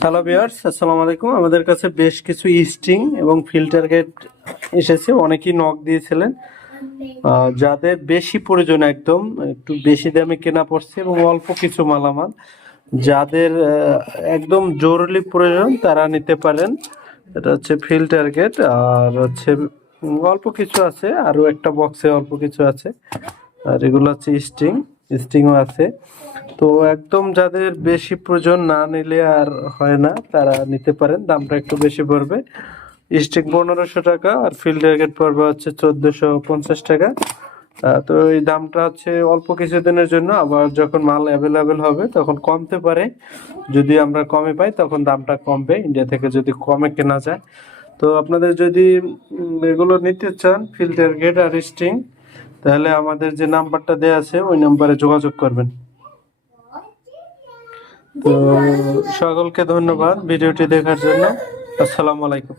Hello বিয়ার্স আসসালামু আলাইকুম আমাদের কাছে বেশ কিছু স্ট্রিং এবং ফিল্টার গেট এসেছে। অনেকেই নক দিয়েছিলেন। যাদের বেশি প্রয়োজন একদম, একটু বেশি দামে কেনা পড়ছে এবং অল্প কিছু মালামাল। যাদের একদম জরুরি প্রয়োজন, তারা নিতে পারেন। এটা হচ্ছে ফিল্টার গেট আর হচ্ছে অল্প কিছু আছে। আরও একটা বক্সে অল্প কিছু আছে। আর এগুলো হচ্ছে স্ট্রিং স্ট্রিংও আছে। তো একদম যাদের বেশি প্রয়োজন না নিলে আর হয় না, তারা নিতে পারেন। দামটা একটু বেশি পড়বে। স্টিক পনেরোশো টাকা আর ফিল্টার গেট পড়বে হচ্ছে চোদ্দোশো পঞ্চাশ টাকা। তো এই দামটা হচ্ছে অল্প কিছুদিনের জন্য, আবার যখন মাল অ্যাভেলেবেল হবে তখন কমতে পারে। যদি আমরা কমে পাই তখন দামটা কমবে। ইন্ডিয়া থেকে যদি কমে কেনা যায়। তো আপনাদের যদি এগুলো নিতে চান ফিল্টার গেট আর স্টিং তাহলে আমাদের যে নাম্বারটা দেয়া আছে, ওই নাম্বারে যোগাযোগ করবেন। তো সকলকে ধন্যবাদ ভিডিওটি দেখার জন্য। আসসালামু আলাইকুম।